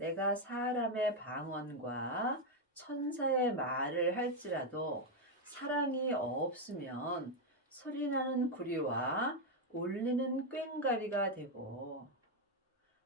내가 사람의 방언과 천사의 말을 할지라도 사랑이 없으면 소리나는 구리와 울리는 꽹과리가 되고,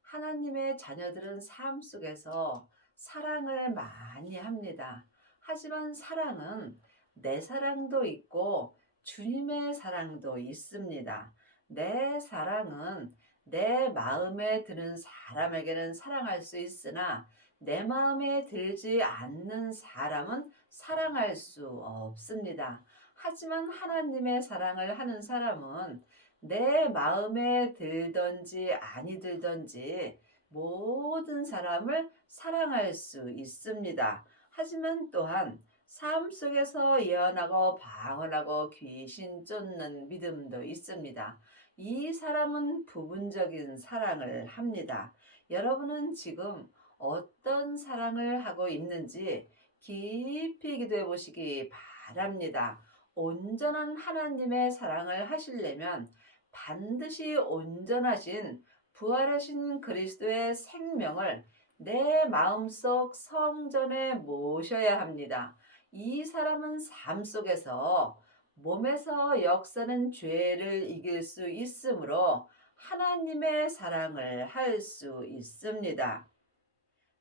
하나님의 자녀들은 삶 속에서 사랑을 많이 합니다. 하지만 사랑은 내 사랑도 있고 주님의 사랑도 있습니다. 내 사랑은 내 마음에 드는 사람에게는 사랑할 수 있으나 내 마음에 들지 않는 사람은 사랑할 수 없습니다. 하지만 하나님의 사랑을 하는 사람은 내 마음에 들든지 아니 들든지 모든 사람을 사랑할 수 있습니다. 하지만 또한 삶 속에서 예언하고 방언하고 귀신 쫓는 믿음도 있습니다. 이 사람은 부분적인 사랑을 합니다. 여러분은 지금 어떤 사랑을 하고 있는지 깊이 기도해 보시기 바랍니다. 온전한 하나님의 사랑을 하시려면 반드시 온전하신 부활하신 그리스도의 생명을 내 마음속 성전에 모셔야 합니다. 이 사람은 삶 속에서 몸에서 역사는 죄를 이길 수 있으므로 하나님의 사랑을 할 수 있습니다.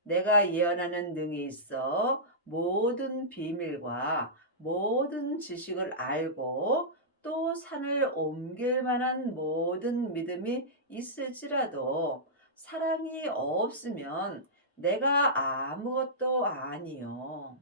내가 예언하는 능이 있어 모든 비밀과 모든 지식을 알고 또 산을 옮길 만한 모든 믿음이 있을지라도 사랑이 없으면 내가 아무것도 아니요.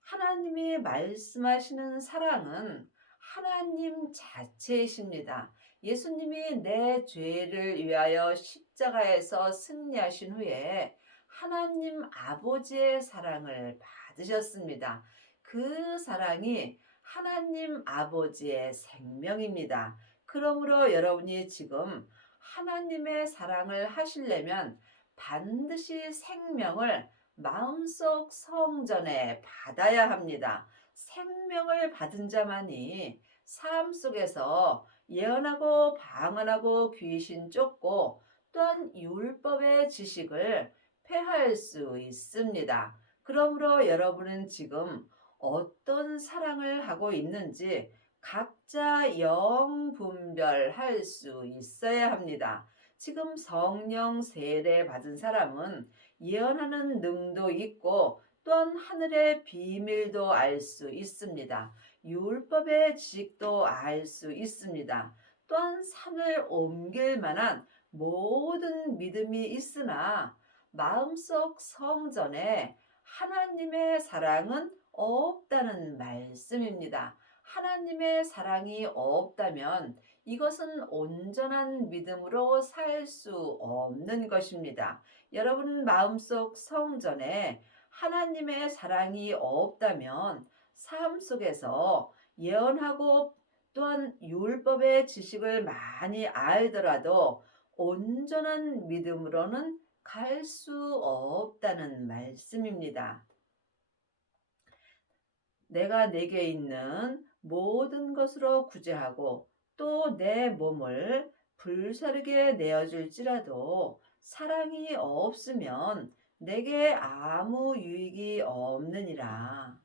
하나님이 말씀하시는 사랑은 하나님 자체이십니다. 예수님이 내 죄를 위하여 십자가에서 승리하신 후에 하나님 아버지의 사랑을 받으셨습니다. 그 사랑이 하나님 아버지의 생명입니다. 그러므로 여러분이 지금 하나님의 사랑을 하시려면 반드시 생명을 마음속 성전에 받아야 합니다. 생명을 받은 자만이 삶 속에서 예언하고 방언하고 귀신 쫓고 또한 율법의 지식을 폐할 수 있습니다. 그러므로 여러분은 지금 어떤 사랑을 하고 있는지 각자 영 분별할 수 있어야 합니다. 지금 성령 세례 받은 사람은 예언하는 능도 있고 또한 하늘의 비밀도 알 수 있습니다. 율법의 지식도 알 수 있습니다. 또한 산을 옮길 만한 모든 믿음이 있으나 마음속 성전에 하나님의 사랑은 없다는 말씀입니다. 하나님의 사랑이 없다면 이것은 온전한 믿음으로 살 수 없는 것입니다. 여러분 마음속 성전에 하나님의 사랑이 없다면 삶 속에서 예언하고 또한 율법의 지식을 많이 알더라도 온전한 믿음으로는 갈 수 없다는 말씀입니다. 내가 내게 있는 모든 것으로 구제하고 또 내 몸을 불사르게 내어줄지라도 사랑이 없으면 내게 아무 유익이 없느니라.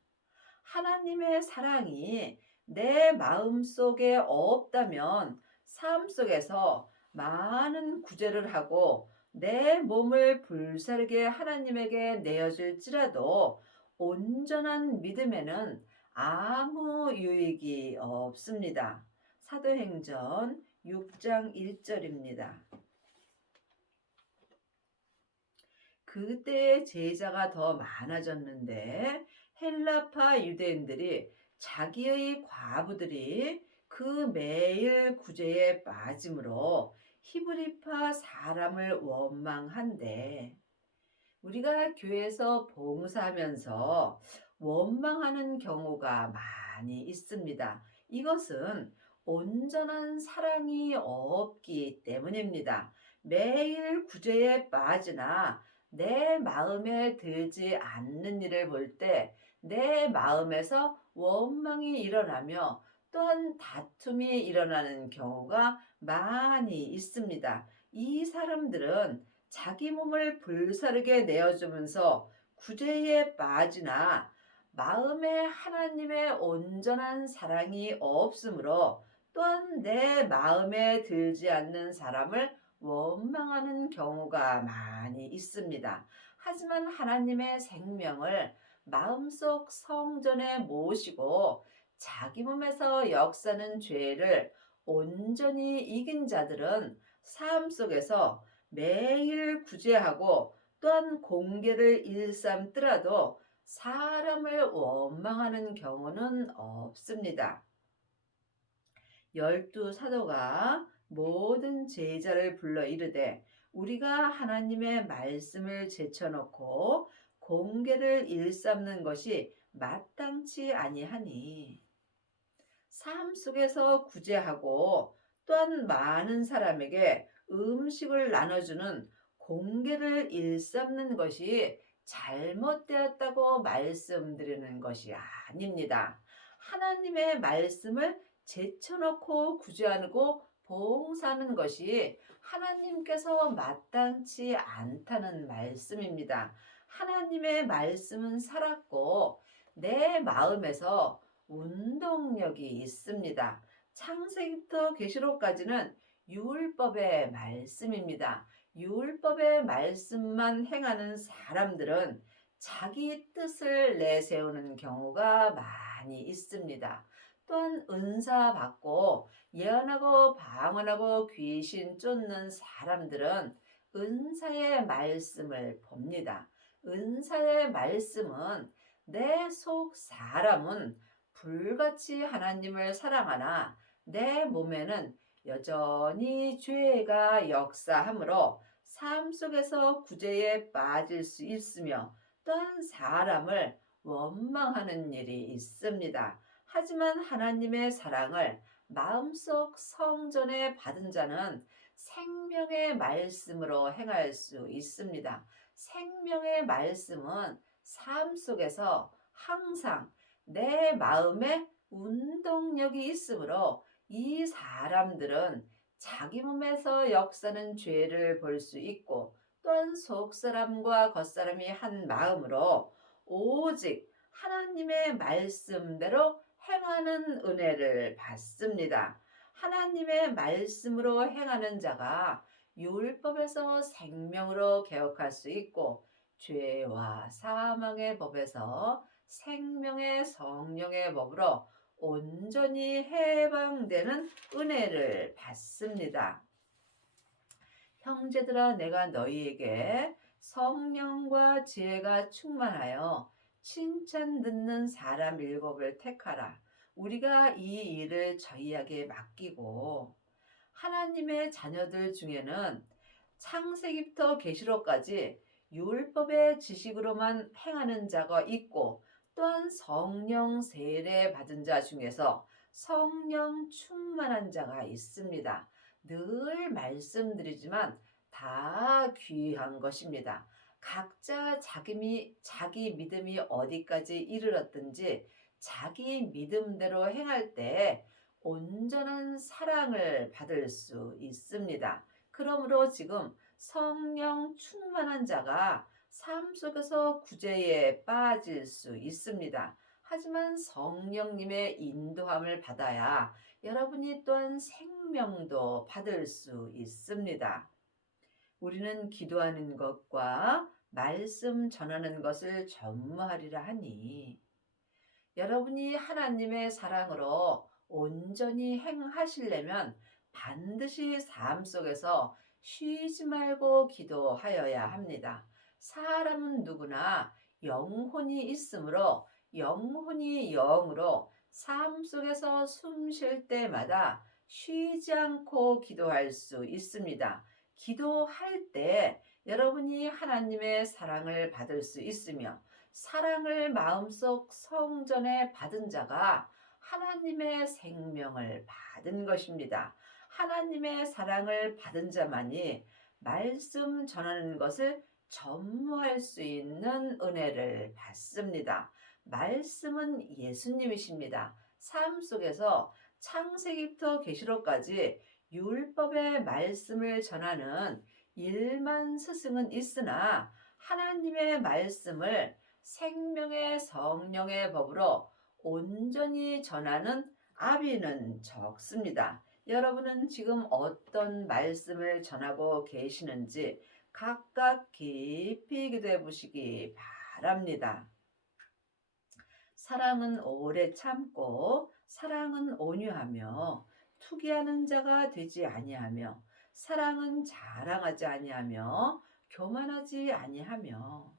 하나님의 사랑이 내 마음 속에 없다면 삶 속에서 많은 구제를 하고 내 몸을 불사르게 하나님에게 내어줄지라도 온전한 믿음에는 아무 유익이 없습니다. 사도행전 6장 1절입니다. 그때 제자가 더 많아졌는데 헬라파 유대인들이 자기의 과부들이 그 매일 구제에 빠짐으로 히브리파 사람을 원망한대. 우리가 교회에서 봉사하면서 원망하는 경우가 많이 있습니다. 이것은 온전한 사랑이 없기 때문입니다. 매일 구제에 빠지나 내 마음에 들지 않는 일을 볼 때 내 마음에서 원망이 일어나며 또한 다툼이 일어나는 경우가 많이 있습니다. 이 사람들은 자기 몸을 불사르게 내어주면서 구제에 빠지나 마음에 하나님의 온전한 사랑이 없으므로 또한 내 마음에 들지 않는 사람을 원망하는 경우가 많이 있습니다. 하지만 하나님의 생명을 마음속 성전에 모시고 자기 몸에서 역사는 죄를 온전히 이긴 자들은 삶 속에서 매일 구제하고 또한 공개를 일삼더라도 사람을 원망하는 경우는 없습니다. 열두 사도가 모든 제자를 불러 이르되 우리가 하나님의 말씀을 제쳐놓고 공개를 일삼는 것이 마땅치 아니하니 삶 속에서 구제하고 또한 많은 사람에게 음식을 나눠주는 공개를 일삼는 것이 잘못되었다고 말씀드리는 것이 아닙니다. 하나님의 말씀을 제쳐놓고 구제하고 봉사하는 것이 하나님께서 마땅치 않다는 말씀입니다. 하나님의 말씀은 살았고 내 마음에서 운동력이 있습니다. 창세기부터 계시록까지는 율법의 말씀입니다. 율법의 말씀만 행하는 사람들은 자기 뜻을 내세우는 경우가 많이 있습니다. 또한 은사 받고 예언하고 방언하고 귀신 쫓는 사람들은 은사의 말씀을 봅니다. 은사의 말씀은 내 속 사람은 불같이 하나님을 사랑하나 내 몸에는 여전히 죄가 역사하므로 삶 속에서 구제에 빠질 수 있으며 또한 사람을 원망하는 일이 있습니다. 하지만 하나님의 사랑을 마음속 성전에 받은 자는 생명의 말씀으로 행할 수 있습니다. 생명의 말씀은 삶 속에서 항상 내 마음에 운동력이 있으므로 이 사람들은 자기 몸에서 역사는 죄를 볼 수 있고 또한 속사람과 겉사람이 한 마음으로 오직 하나님의 말씀대로 행하는 은혜를 받습니다. 하나님의 말씀으로 행하는 자가 율법에서 생명으로 개혁할 수 있고 죄와 사망의 법에서 생명의 성령의 법으로 온전히 해방되는 은혜를 받습니다. 형제들아 내가 너희에게 성령과 지혜가 충만하여 칭찬 듣는 사람 7을 택하라. 우리가 이 일을 저희에게 맡기고 하나님의 자녀들 중에는 창세기부터 계시록까지 율법의 지식으로만 행하는 자가 있고 또한 성령 세례 받은 자 중에서 성령 충만한 자가 있습니다. 늘 말씀드리지만 다 귀한 것입니다. 각자 자기 믿음이 어디까지 이르렀든지 자기 믿음대로 행할 때 온전한 사랑을 받을 수 있습니다. 그러므로 지금 성령 충만한 자가 삶 속에서 구제에 빠질 수 있습니다. 하지만 성령님의 인도함을 받아야 여러분이 또한 생명도 받을 수 있습니다. 우리는 기도하는 것과 말씀 전하는 것을 전무하리라 하니 여러분이 하나님의 사랑으로 온전히 행하시려면 반드시 삶 속에서 쉬지 말고 기도하여야 합니다. 사람은 누구나 영혼이 있으므로 영혼이 영으로 삶 속에서 숨 쉴 때마다 쉬지 않고 기도할 수 있습니다. 기도할 때 여러분이 하나님의 사랑을 받을 수 있으며 사랑을 마음속 성전에 받은 자가 하나님의 생명을 받은 것입니다. 하나님의 사랑을 받은 자만이 말씀 전하는 것을 전무할 수 있는 은혜를 받습니다. 말씀은 예수님이십니다. 삶 속에서 창세기부터 계시록까지 율법의 말씀을 전하는 일만 스승은 있으나 하나님의 말씀을 생명의 성령의 법으로 온전히 전하는 아비는 적습니다. 여러분은 지금 어떤 말씀을 전하고 계시는지 각각 깊이 기도해 보시기 바랍니다. 사랑은 오래 참고 사랑은 온유하며 투기하는 자가 되지 아니하며 사랑은 자랑하지 아니하며 교만하지 아니하며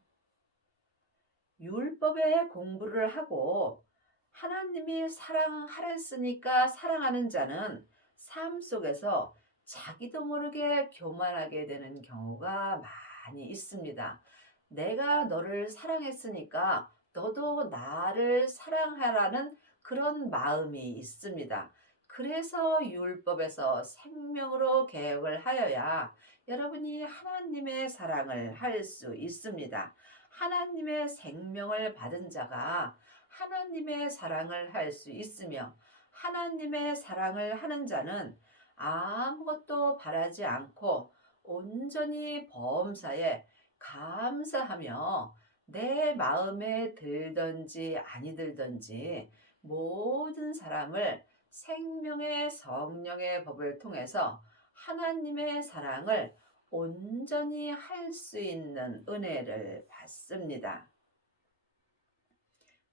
율법의 공부를 하고 하나님이 사랑하랬으니까 사랑하는 자는 삶 속에서 자기도 모르게 교만하게 되는 경우가 많이 있습니다. 내가 너를 사랑했으니까 너도 나를 사랑하라는 그런 마음이 있습니다. 그래서 율법에서 생명으로 개혁을 하여야 여러분이 하나님의 사랑을 할 수 있습니다. 하나님의 생명을 받은 자가 하나님의 사랑을 할 수 있으며 하나님의 사랑을 하는 자는 아무것도 바라지 않고 온전히 범사에 감사하며 내 마음에 들든지 아니 들든지 모든 사람을 생명의 성령의 법을 통해서 하나님의 사랑을 온전히 할 수 있는 은혜를 받습니다.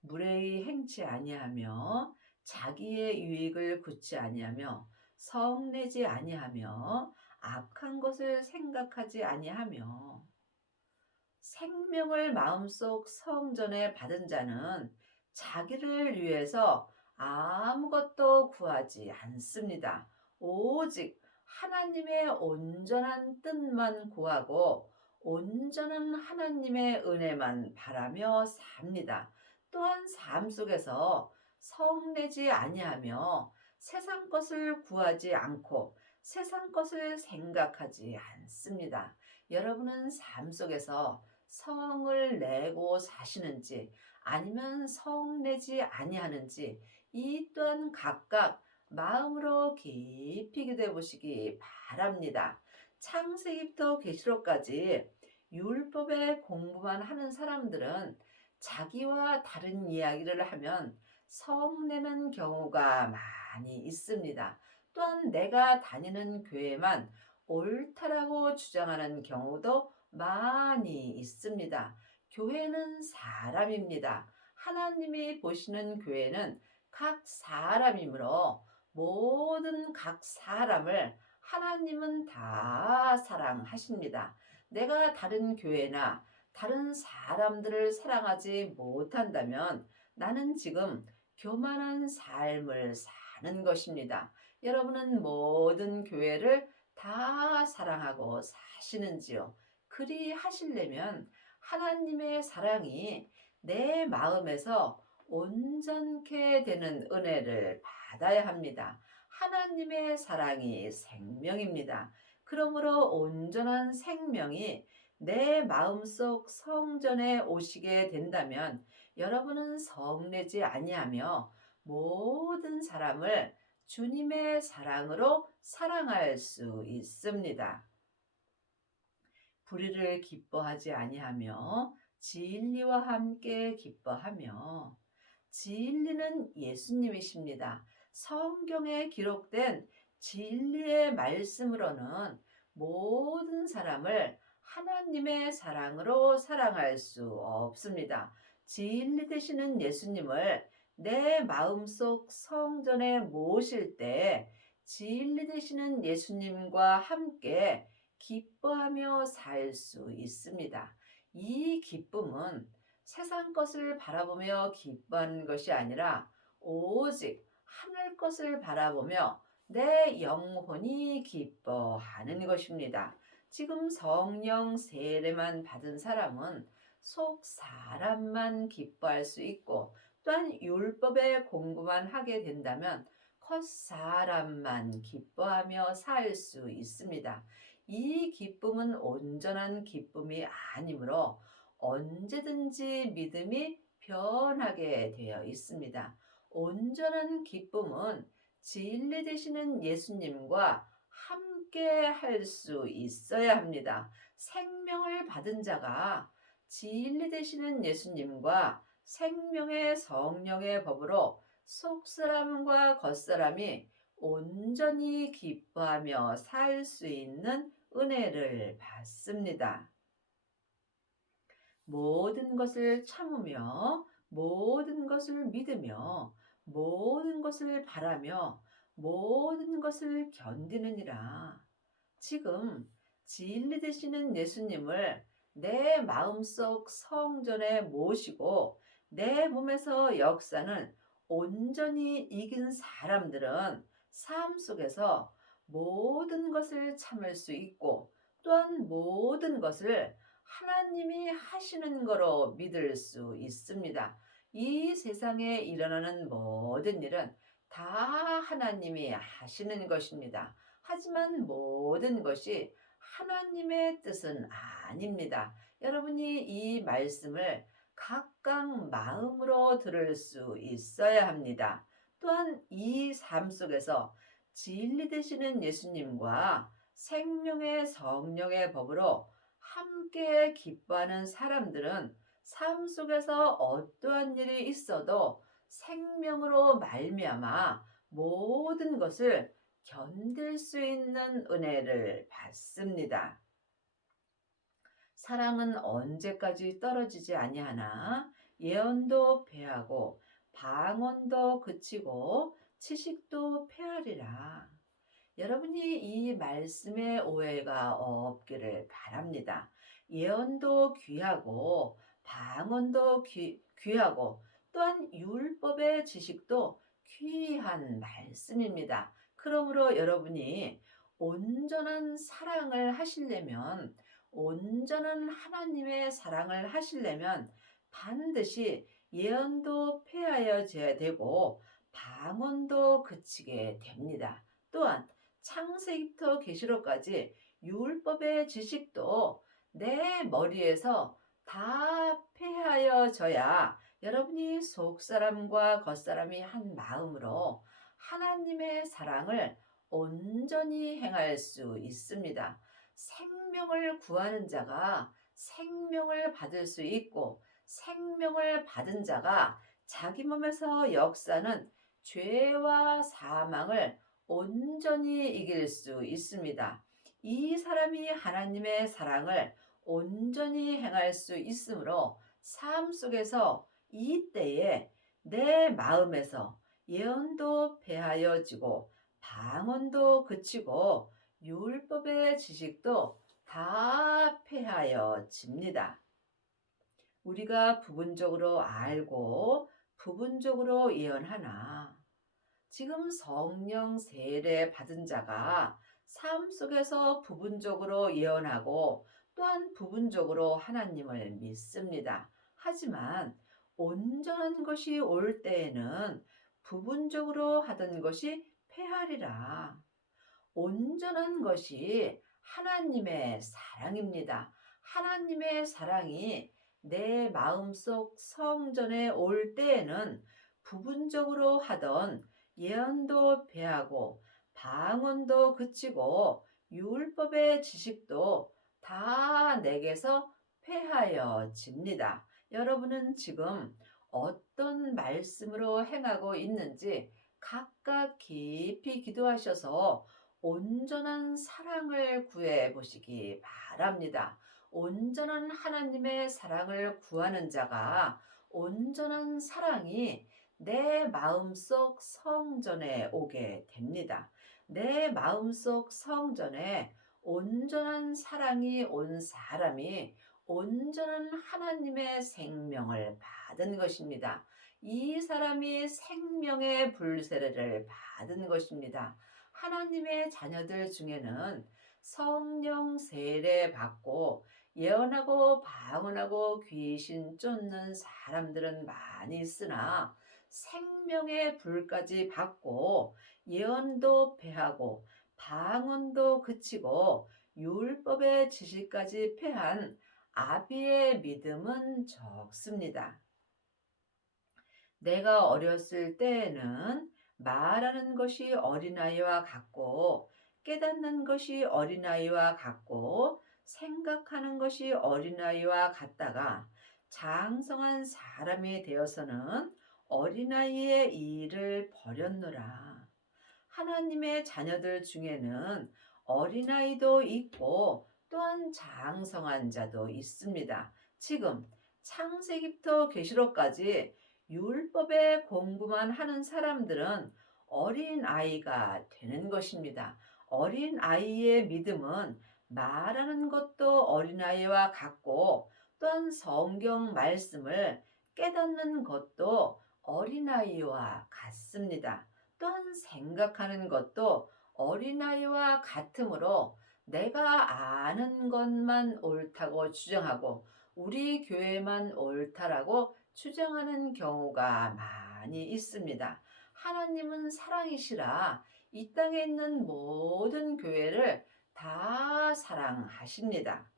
무례히 행치 아니하며 자기의 유익을 굳지 아니하며 성내지 아니하며 악한 것을 생각하지 아니하며 생명을 마음속 성전에 받은 자는 자기를 위해서 아무것도 구하지 않습니다. 오직 하나님의 온전한 뜻만 구하고 온전한 하나님의 은혜만 바라며 삽니다. 또한 삶 속에서 성내지 아니하며 세상 것을 구하지 않고 세상 것을 생각하지 않습니다. 여러분은 삶 속에서 성을 내고 사시는지 아니면 성내지 아니하는지 이 또한 각각 마음으로 깊이 기도해 보시기 바랍니다. 창세기부터 계시록까지 율법의 공부만 하는 사람들은 자기와 다른 이야기를 하면 성내는 경우가 많이 있습니다. 또한 내가 다니는 교회만 옳다라고 주장하는 경우도 많이 있습니다. 교회는 사람입니다. 하나님이 보시는 교회는 각 사람이므로 모든 각 사람을 하나님은 다 사랑하십니다. 내가 다른 교회나 다른 사람들을 사랑하지 못한다면 나는 지금 교만한 삶을 사는 것입니다. 여러분은 모든 교회를 다 사랑하고 사시는지요? 그리 하시려면 하나님의 사랑이 내 마음에서 온전케 되는 은혜를 받아야 합니다. 하나님의 사랑이 생명입니다. 그러므로 온전한 생명이 내 마음속 성전에 오시게 된다면 여러분은 성내지 아니하며 모든 사람을 주님의 사랑으로 사랑할 수 있습니다. 불의를 기뻐하지 아니하며 진리와 함께 기뻐하며 진리는 예수님이십니다. 성경에 기록된 진리의 말씀으로는 모든 사람을 하나님의 사랑으로 사랑할 수 없습니다. 진리 되시는 예수님을 내 마음속 성전에 모실 때 진리 되시는 예수님과 함께 기뻐하며 살 수 있습니다. 이 기쁨은 세상 것을 바라보며 기뻐하는 것이 아니라 오직 하늘 것을 바라보며 내 영혼이 기뻐하는 것입니다. 지금 성령 세례만 받은 사람은 속 사람만 기뻐할 수 있고 또한 율법의 공부만 하게 된다면 겉 사람만 기뻐하며 살 수 있습니다. 이 기쁨은 온전한 기쁨이 아니므로 언제든지 믿음이 변하게 되어 있습니다. 온전한 기쁨은 진리 되시는 예수님과 함께 할 수 있어야 합니다. 생명을 받은 자가 진리 되시는 예수님과 생명의 성령의 법으로 속사람과 겉사람이 온전히 기뻐하며 살 수 있는 은혜를 받습니다. 모든 것을 참으며 모든 것을 믿으며 모든 것을 바라며 모든 것을 견디느니라. 지금 진리 되시는 예수님을 내 마음속 성전에 모시고 내 몸에서 역사는 온전히 이긴 사람들은 삶 속에서 모든 것을 참을 수 있고 또한 모든 것을 하나님이 하시는 거로 믿을 수 있습니다. 이 세상에 일어나는 모든 일은 다 하나님이 하시는 것입니다. 하지만 모든 것이 하나님의 뜻은 아닙니다. 여러분이 이 말씀을 각각 마음으로 들을 수 있어야 합니다. 또한 이 삶 속에서 진리 되시는 예수님과 생명의 성령의 법으로 함께 기뻐하는 사람들은 삶 속에서 어떠한 일이 있어도 생명으로 말미암아 모든 것을 견딜 수 있는 은혜를 받습니다. 사랑은 언제까지 떨어지지 아니하나 예언도 패하고 방언도 그치고 치식도 패하리라. 여러분이 이 말씀에 오해가 없기를 바랍니다. 예언도 귀하고 방언도 귀하고 또한 율법의 지식도 귀한 말씀입니다. 그러므로 여러분이 온전한 사랑을 하시려면 온전한 하나님의 사랑을 하시려면 반드시 예언도 폐하여져야 되고 방언도 그치게 됩니다. 또한 창세기부터 계시록까지 율법의 지식도 내 머리에서 다 폐하여져야 여러분이 속사람과 겉사람이 한 마음으로 하나님의 사랑을 온전히 행할 수 있습니다. 생명을 구하는 자가 생명을 받을 수 있고 생명을 받은 자가 자기 몸에서 역사는 죄와 사망을 온전히 이길 수 있습니다. 이 사람이 하나님의 사랑을 온전히 행할 수 있으므로 삶 속에서 이때에 내 마음에서 예언도 폐하여지고 방언도 그치고 율법의 지식도 다 폐하여집니다. 우리가 부분적으로 알고 부분적으로 예언하나 지금 성령 세례 받은 자가 삶 속에서 부분적으로 예언하고 또한 부분적으로 하나님을 믿습니다. 하지만 온전한 것이 올 때에는 부분적으로 하던 것이 패하리라. 온전한 것이 하나님의 사랑입니다. 하나님의 사랑이 내 마음속 성전에 올 때에는 부분적으로 하던 예언도 배하고 방언도 그치고 율법의 지식도 다 내게서 폐하여집니다. 여러분은 지금 어떤 말씀으로 행하고 있는지 각각 깊이 기도하셔서 온전한 사랑을 구해 보시기 바랍니다. 온전한 하나님의 사랑을 구하는 자가 온전한 사랑이 내 마음속 성전에 오게 됩니다. 내 마음속 성전에 온전한 사랑이 온 사람이 온전한 하나님의 생명을 받은 것입니다. 이 사람이 생명의 불세례를 받은 것입니다. 하나님의 자녀들 중에는 성령 세례 받고 예언하고 방언하고 귀신 쫓는 사람들은 많이 있으나 생명의 불까지 받고 예언도 패하고 방언도 그치고 율법의 지식까지 패한 아비의 믿음은 적습니다. 내가 어렸을 때에는 말하는 것이 어린아이와 같고 깨닫는 것이 어린아이와 같고 생각하는 것이 어린아이와 같다가 장성한 사람이 되어서는 어린아이의 일을 버렸노라. 하나님의 자녀들 중에는 어린아이도 있고 또한 장성한 자도 있습니다. 지금 창세기부터 계시록까지 율법의 공부만 하는 사람들은 어린아이가 되는 것입니다. 어린아이의 믿음은 말하는 것도 어린아이와 같고 또한 성경 말씀을 깨닫는 것도 어린아이와 같습니다. 또한 생각하는 것도 어린아이와 같으므로 내가 아는 것만 옳다고 주장하고 우리 교회만 옳다라고 주장하는 경우가 많이 있습니다. 하나님은 사랑이시라 이 땅에 있는 모든 교회를 다 사랑하십니다.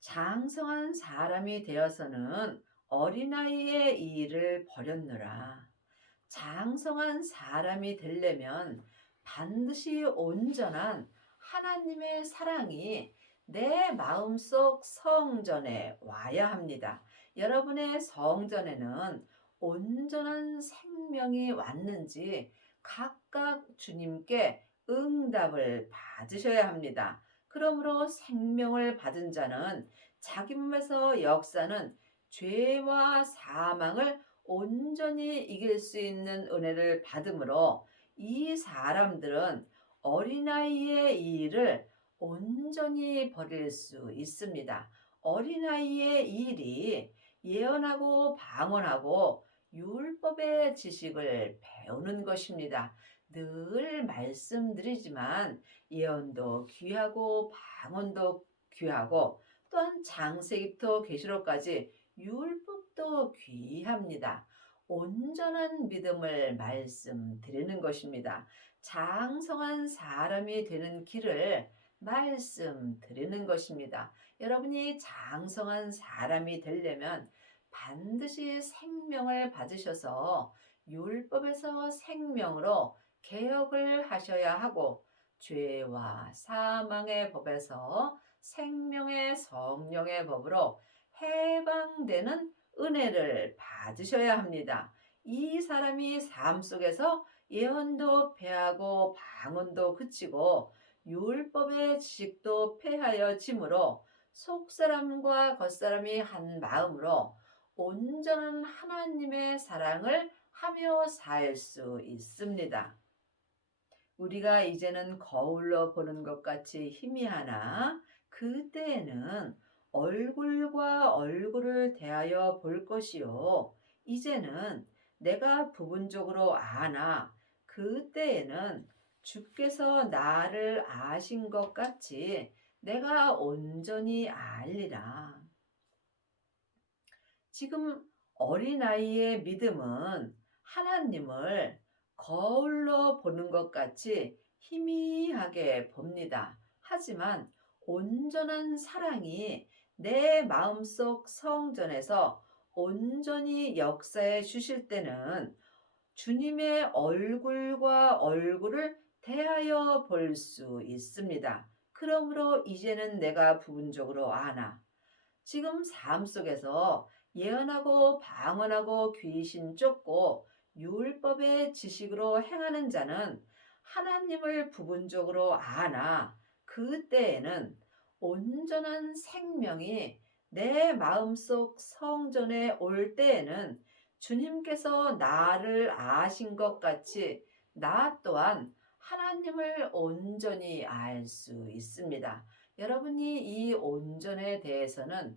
장성한 사람이 되어서는 어린아이의 일을 버렸노라. 장성한 사람이 되려면 반드시 온전한 하나님의 사랑이 내 마음속 성전에 와야 합니다. 여러분의 성전에는 온전한 생명이 왔는지 각각 주님께 응답을 받으셔야 합니다. 그러므로 생명을 받은 자는 자기 몸에서 역사는 죄와 사망을 온전히 이길 수 있는 은혜를 받으므로 이 사람들은 어린아이의 일을 온전히 버릴 수 있습니다. 어린아이의 일이 예언하고 방언하고 율법의 지식을 배우는 것입니다. 늘 말씀드리지만 예언도 귀하고 방언도 귀하고 또한 창세기부터 계시록까지 율법도 귀합니다. 온전한 믿음을 말씀드리는 것입니다. 장성한 사람이 되는 길을 말씀드리는 것입니다. 여러분이 장성한 사람이 되려면 반드시 생명을 받으셔서 율법에서 생명으로 개혁을 하셔야 하고 죄와 사망의 법에서 생명의 성령의 법으로 해방되는 은혜를 받으셔야 합니다. 이 사람이 삶 속에서 예언도 패하고 방언도 그치고 율법의 지식도 패하여지므로 속사람과 겉사람이 한 마음으로 온전한 하나님의 사랑을 하며 살 수 있습니다. 우리가 이제는 거울로 보는 것 같이 희미하나 그때에는 얼굴과 얼굴을 대하여 볼 것이요. 이제는 내가 부분적으로 아나 그때에는 주께서 나를 아신 것 같이 내가 온전히 알리라. 지금 어린아이의 믿음은 하나님을 거울로 보는 것 같이 희미하게 봅니다. 하지만 온전한 사랑이 내 마음속 성전에서 온전히 역사해 주실 때는 주님의 얼굴과 얼굴을 대하여 볼 수 있습니다. 그러므로 이제는 내가 부분적으로 아나. 지금 삶 속에서 예언하고 방언하고 귀신 쫓고 율법의 지식으로 행하는 자는 하나님을 부분적으로 아나 그때에는 온전한 생명이 내 마음속 성전에 올 때에는 주님께서 나를 아신 것 같이 나 또한 하나님을 온전히 알 수 있습니다. 여러분이 이 온전에 대해서는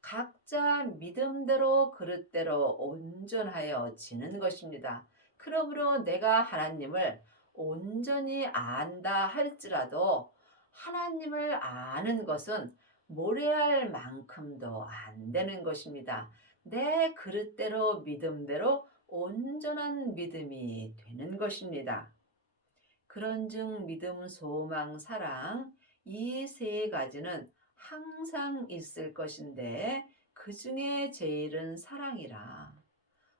각자 믿음대로 그릇대로 온전하여 지는 것입니다. 그러므로 내가 하나님을 온전히 안다 할지라도 하나님을 아는 것은 모래알 만큼도 안 되는 것입니다. 내 그릇대로 믿음대로 온전한 믿음이 되는 것입니다. 그런즉 믿음, 소망, 사랑 이 세 가지는 항상 있을 것인데 그 중에 제일은 사랑이라.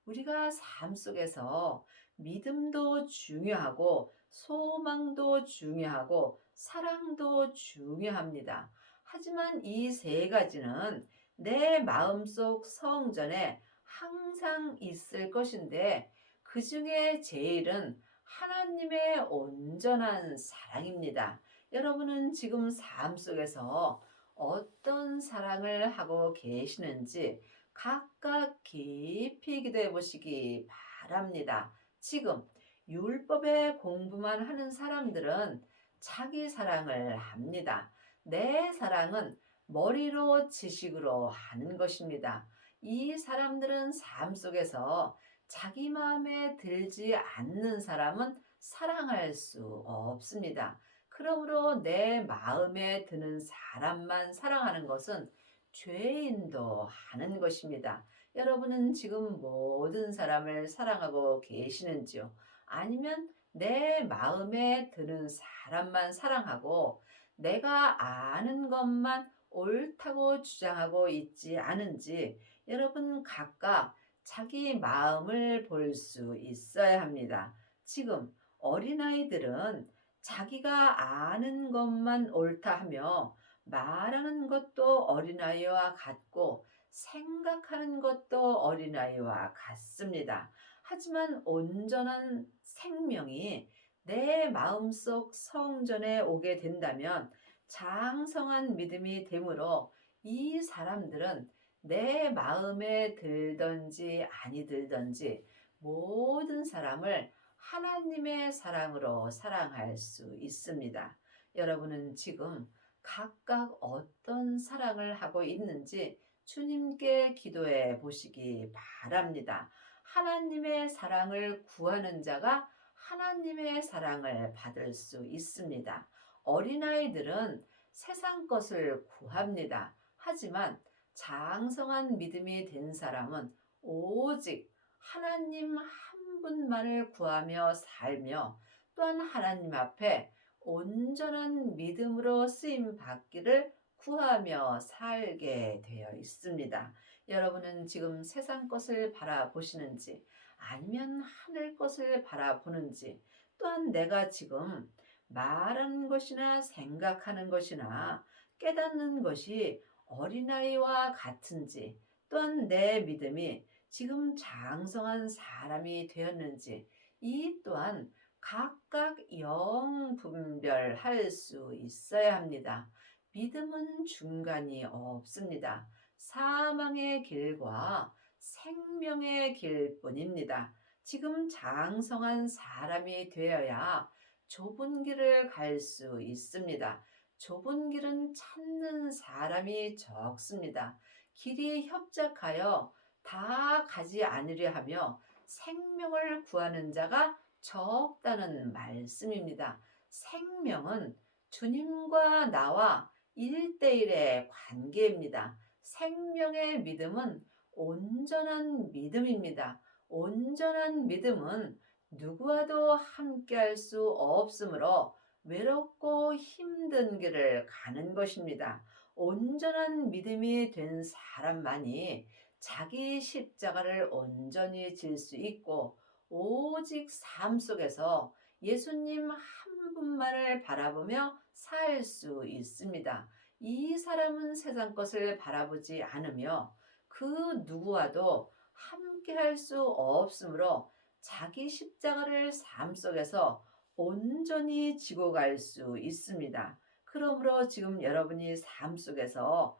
우리가 삶 속에서 믿음도 중요하고 소망도 중요하고 사랑도 중요합니다. 하지만 이 세 가지는 내 마음속 성전에 항상 있을 것인데 그 중에 제일은 하나님의 온전한 사랑입니다. 여러분은 지금 삶 속에서 어떤 사랑을 하고 계시는지 각각 깊이 기도해 보시기 바랍니다. 지금 율법의 공부만 하는 사람들은 자기 사랑을 합니다. 내 사랑은 머리로 지식으로 하는 것입니다. 이 사람들은 삶 속에서 자기 마음에 들지 않는 사람은 사랑할 수 없습니다. 그러므로 내 마음에 드는 사람만 사랑하는 것은 죄인도 하는 것입니다. 여러분은 지금 모든 사람을 사랑하고 계시는지요? 아니면 내 마음에 드는 사람만 사랑하고 내가 아는 것만 옳다고 주장하고 있지 않은지 여러분 각각 자기 마음을 볼 수 있어야 합니다. 지금 어린아이들은 자기가 아는 것만 옳다 하며 말하는 것도 어린아이와 같고 생각하는 것도 어린아이와 같습니다. 하지만 온전한 생명이 내 마음속 성전에 오게 된다면 장성한 믿음이 되므로 이 사람들은 내 마음에 들든지 아니 들든지 모든 사람을 하나님의 사랑으로 사랑할 수 있습니다. 여러분은 지금 각각 어떤 사랑을 하고 있는지 주님께 기도해 보시기 바랍니다. 하나님의 사랑을 구하는 자가 하나님의 사랑을 받을 수 있습니다. 어린아이들은 세상 것을 구합니다. 하지만 장성한 믿음이 된 사람은 오직 하나님 한 분만을 구하며 살며 또한 하나님 앞에 온전한 믿음으로 쓰임 받기를 구하며 살게 되어 있습니다. 여러분은 지금 세상 것을 바라보시는지 아니면 하늘 것을 바라보는지 또한 내가 지금 말하는 것이나 생각하는 것이나 깨닫는 것이 어린아이와 같은지 또한 내 믿음이 지금 장성한 사람이 되었는지 이 또한 각각 영 분별할 수 있어야 합니다. 믿음은 중간이 없습니다. 사망의 길과 생명의 길뿐입니다. 지금 장성한 사람이 되어야 좁은 길을 갈 수 있습니다. 좁은 길은 찾는 사람이 적습니다. 길이 협착하여 다 가지 않으려 하며 생명을 구하는 자가 적다는 말씀입니다. 생명은 주님과 나와 1대1의 관계입니다. 생명의 믿음은 온전한 믿음입니다. 온전한 믿음은 누구와도 함께할 수 없으므로 외롭고 힘든 길을 가는 것입니다. 온전한 믿음이 된 사람만이 자기 십자가를 온전히 질 수 있고 오직 삶 속에서 예수님 한 분만을 바라보며 살 수 있습니다. 이 사람은 세상 것을 바라보지 않으며 그 누구와도 함께 할 수 없으므로 자기 십자가를 삶 속에서 온전히 지고 갈 수 있습니다. 그러므로 지금 여러분이 삶 속에서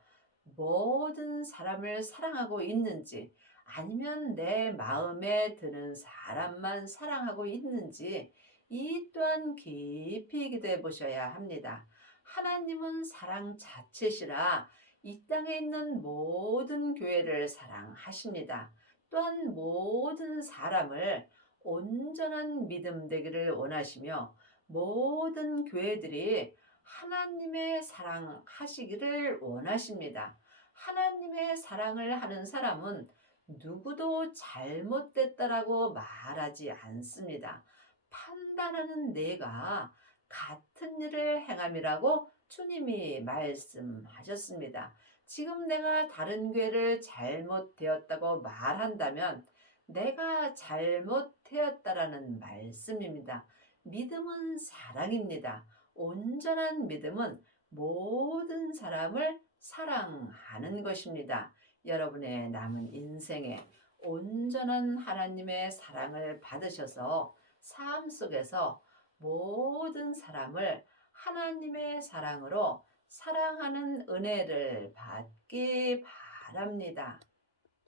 모든 사람을 사랑하고 있는지 아니면 내 마음에 드는 사람만 사랑하고 있는지 이 또한 깊이 기도해 보셔야 합니다. 하나님은 사랑 자체시라 이 땅에 있는 모든 교회를 사랑하십니다. 또한 모든 사람을 온전한 믿음 되기를 원하시며 모든 교회들이 하나님의 사랑하시기를 원하십니다. 하나님의 사랑을 하는 사람은 누구도 잘못됐다라고 말하지 않습니다. 판단하는 내가 같은 일을 행함이라고 주님이 말씀하셨습니다. 지금 내가 다른 교회를 잘못되었다고 말한다면 내가 잘못되었다라는 말씀입니다. 믿음은 사랑입니다. 온전한 믿음은 모든 사람을 사랑하는 것입니다. 여러분의 남은 인생에 온전한 하나님의 사랑을 받으셔서 삶 속에서 모든 사람을 하나님의 사랑으로 사랑하는 은혜를 받기 바랍니다.